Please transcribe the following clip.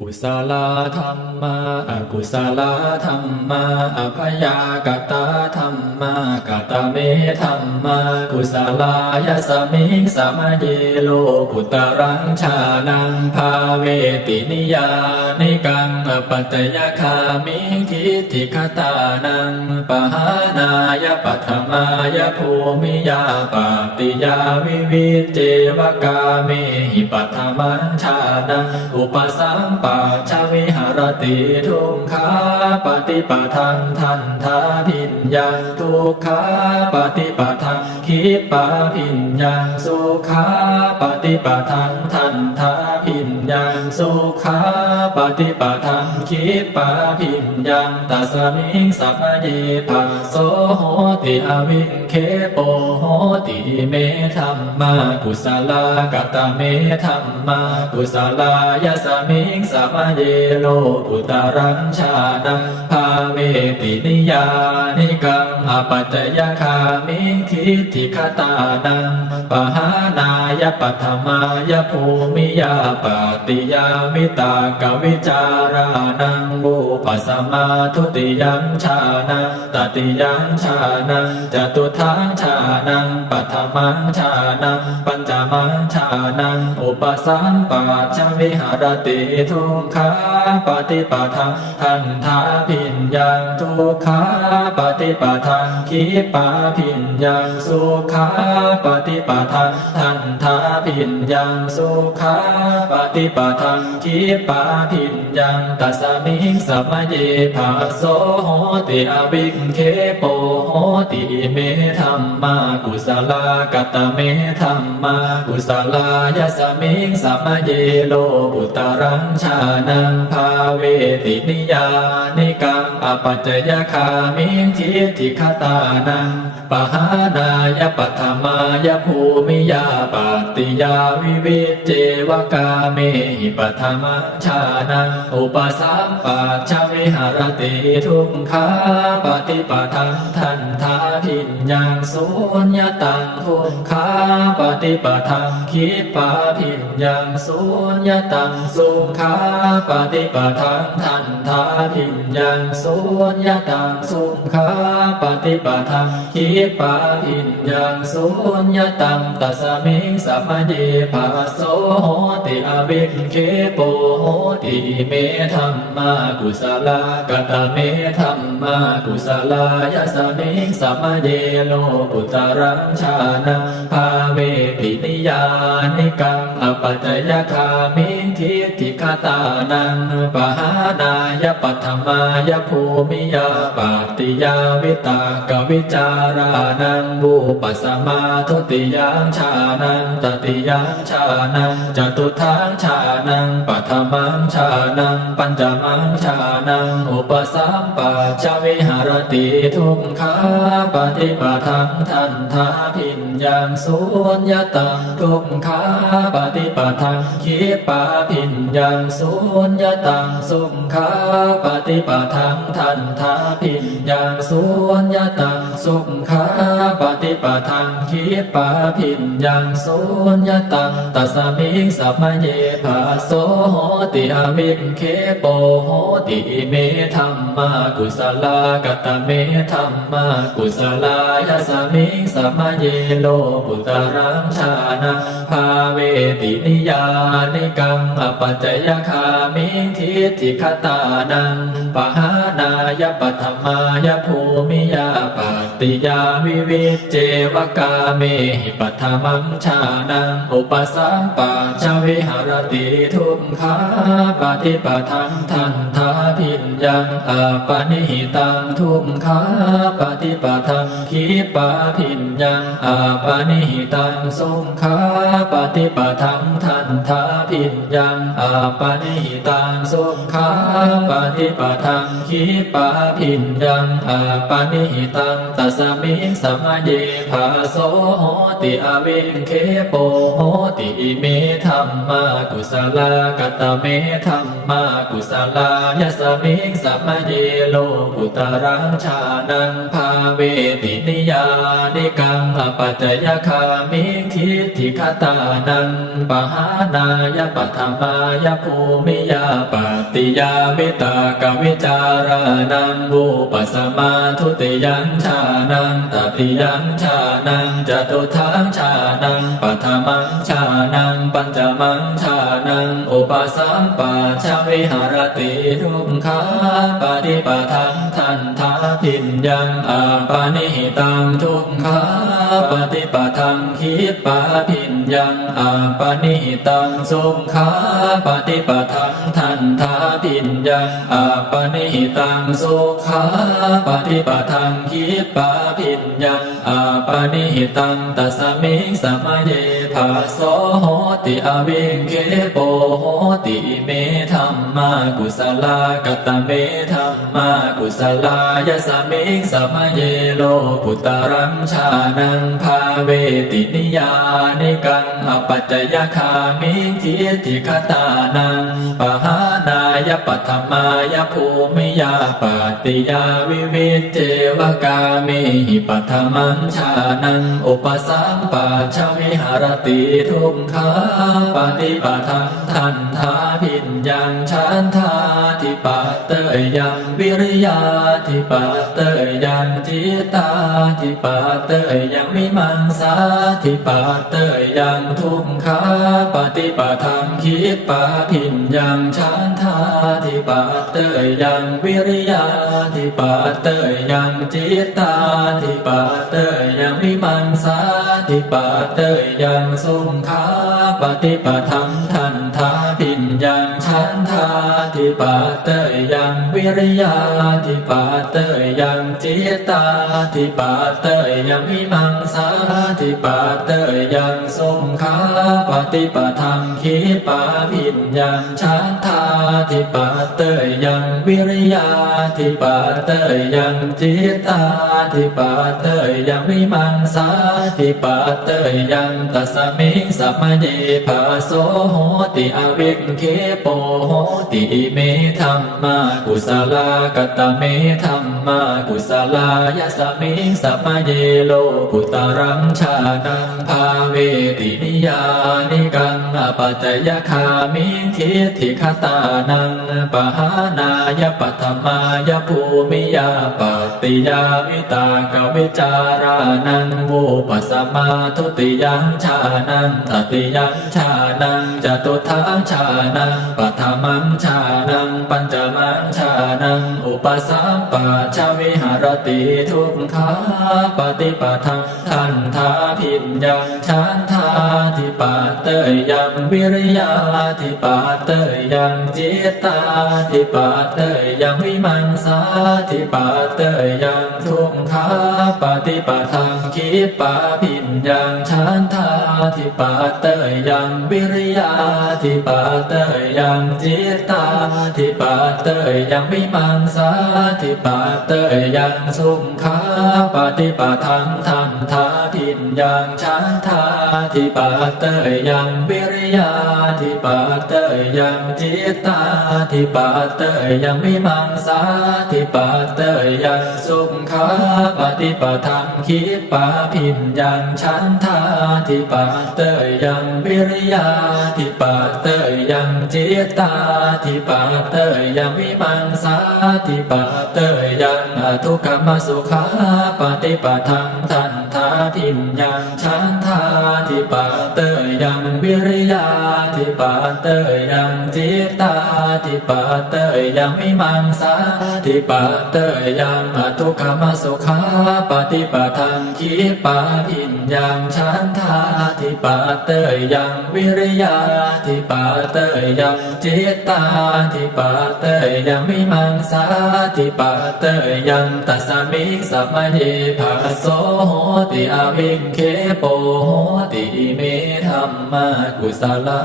กุศลธรรมาอกุศลธรรมาอภยากตาธรรมากตเมธรรมากุศลายสมิงสมเยโลกุตรังชานังภาเวตินิยานิกังปัจจยคามิทิฏฐิคตานังปหานายปัทมายภูมิยาปาติยาวิวิจเจวกามหิปัทมัญชานังอุปสัมปาชวิหารติทุกขาปฏิปทังทันทาพิญญังทุกขาปฏิปทังคิปาพิญญังสุขาปฏิปทังทันทาพิญญังสุขา ปฏิปทังคิปาพิญญังตัสมิงสัมเยปัสโสโหติอวิงเคโปโหติเมธัมมากุศลากตเมธัมมากุศลายสมิงสัมเยโลกุตรังชานังภาเวตินิยานิกังอปัจจยคามิทิฏฐิคตานังปหานา ยปัทมายภูมิยาปติยามิตากวิจารานังบุปัสมาทุติยังชานังตติยังชานังจตุทังชานังปัทมังชานังปัญจมังชานังอุปสัมปาชวิหารติทุกขาปฏิปทังทันทาพิญญังทุกขาปฏิปทังขีปาพิญญังสุขาปฏิปทังทันทาพิญญังสุขาปฏิปทังขีปาพิญญังตัสมิงสัมเยภาโสโหติอวิงเคโปโหติเมธัมมากุศลากตเมธัมมากุศลายสมิงสัมเยโลกุตรังชานังภาเวตินิยานิกังอปัจจยคามิทิฏฐิคตานังปหานายปัทมายภูมิยาปติยาวิวิจเจวกาเมหิปัทมังชานังอุปสัมปาชวิหารติทุกขาปฏิปทังทันทาพิญญังสุญญตังทุกขาปฏิปทังคิปาพิญญังสุญญตังสุขาปฏิปทังทันทาพิญญังสุญญตังสุขาปฏิปทังคิปาพิญญังสุญญตังตัสมิงสัมเยภาโสโหติอวิงเคโปโหติเมธัมมากุศลากตเมธัมมากุศลายสมิสัมเยโลกุตรังชานังภาเวตินิยานิกังอปัจยคามิทิฏฐิคตานังปหานายปัทมายภูมิยาปาติยาวิตากวิจารานังบุปัสมาทุติยังชานังตติยังชานังจตุทังชานังปัทมังชานังปัญจมังชานังอุปสัมปาชวิหารติทุกขาปฏิปทังทันทาพิญญังสุญญตังทุกขาปฏิปทังคิปาพิญญังสุญญตังสุขาปฏิปทังทันทาพิญญังสุญญตังสุขาปฏิปทังคิปาพิญญังสุญญตังตัสมิงสัมเยภาโสโหติอาวิงเคโปโหติเมธัมมากุศลากตเมธัมมากุศลายสมิงสัมเยโลกุตรังชานังภาเวตินิยานิกังอปัจจยคามิทิฏฐิคตานังปหานายปัทมายภูมิยาป ติยาวิวิจเจวกาเมหิปัทมังชานังอุปสัมปาชวิหารติทุกขาปฏิปทังทันทาพิญญังอาปนิหิตังทุกขาปฏิปทังขีปาพิญญังอาปนิหิตังสงขาปฏิปทังทันทาพิญญังอาปนิหิตังสงขาปฏิปทังขีปาพิญญังอาปนิหิตังตตัสมิสัมมาเยภาโสโหติอเวงเคโปโหติอิเมธัมมากุสลากตเมธัมมากุสลายสมิสัมมาเยโลกุตรังชานังภาเวตินิยานิกังอปัจจยคามิทิฏฐิคตานังปหานายปัทมายภูมิยาปติยาวิตากวิจารานังบูปสมาทุติยัญชานังตติยังชานังจตุทังชานังปัทมังชานังปัญจมังชานังอุปสัมปะชาวิหารติทุกขาปฏิปทังทันทาพินยังอาปานิหิตังทุกขาปฏิปทังคิดปาพินยังอาปานิหิตังสุขาปฏิปทังทันทาพินยังอาปานิหิตังสุขาปฏิปทังคิดปาพินยังอาปานิหิตังตัสสมิงสัมมาเย ภาโสโหติอวิงเคโปโหติเมธัมมากุสลากตเมธัมมากุสลายสมิงสมาเยโลกุตรังชานังภาเวตินิยานิกังอปัจจยคามิทิฏฐิคตานังปหานายปัทมายภูมิยาปติยาวิวิเจวกามิปัทมังชานังอุปสัมปาชวิหารตทุกขาปฏิปทังทันทาพินยังชันทาทิปะเตยยังวิริยาทิปะเตยยังจิตาทิปะเตยยังวิมังสาทิปะเตยยังทุกขาปฏิปทังคิปะพินยังชันทาทิปะเตยยังวิริยาทิปะเตยยังจิตาทิปะเตยยังวิมังสาทิปะเตยยังสุงขาปฏิปทังทันทาพิมยังชันทาทิปาเตยยังวิริยาทิปาเตย ยังจิตาทิปะเตยยังวิมังสาทิปะเตยยังสุงขาปฏิปทังคิปะพินยังชันทาทิปะเตยยังวิริยาทิปะเตยยังจิตาทิปะเตยยังวิมังสาทิปะเตยยังตัสสมิสัมมเยภาโสโหติอวิงเคโปโหติเมธัมมากุสลากตเมธัมมากุสลายสมิงสัมมาเยโลกุตรังชานังภาเวตินิยานิกังอปัจจยคามิทิฏฐิคตานังปหานายปัทมายภูมิยาปติยาวิตากวิจารานังวูปสมาทุติยังชานังตติยังชานังจตุทังชานังปัทมังชานังปัญจมังชานังอุปสัมปาชาวิหารติทุกขาปฏิปทังทันทาพินยังชันทาทิปาเตยยังวิริยาทิปาเตยยังจิตตาทิปาเตยยังวิมังสาทิปาเตยยังทุกขาปฏิปทังคิปาพินยังชันทาทิปาเตยยังวิริยาทิปาเตยยังจิตตาทิปาเตยยังวิมังสาทิปาเตยยังสุขขาปฏิปทังทันทาพินยังชันทาทิปาเตยยังวิริยาทิปาเตยยังจิตาทิปาเตยยังวิมังสาทิปาเตยยังสุขขาปฏิปทังคิปาพินยังชันทาทิปาเตยยังวิริยาทิปาเตยยังจิตาทิปาเตยยังวิมังสาทิปาเตยยังทุกขมสุขาปฏิปทังทัน ทินยังชันทาทิปาเตยยังวิริยาทิปาเตยยังจิตตาทิปาเตยยังวิมังสาทิปาเตยยังอทุกขมสุขาปฏิปทังคิปาพินยังชันทาทิปาเตยยังวิริยาทิปาเตยยังจิตตาทิปาเตยยังวิมังสาทิปาเตยยังตัสมิสัมมาเยภาโสโหติอวิงเคโปโหติเมธัมมากุศลา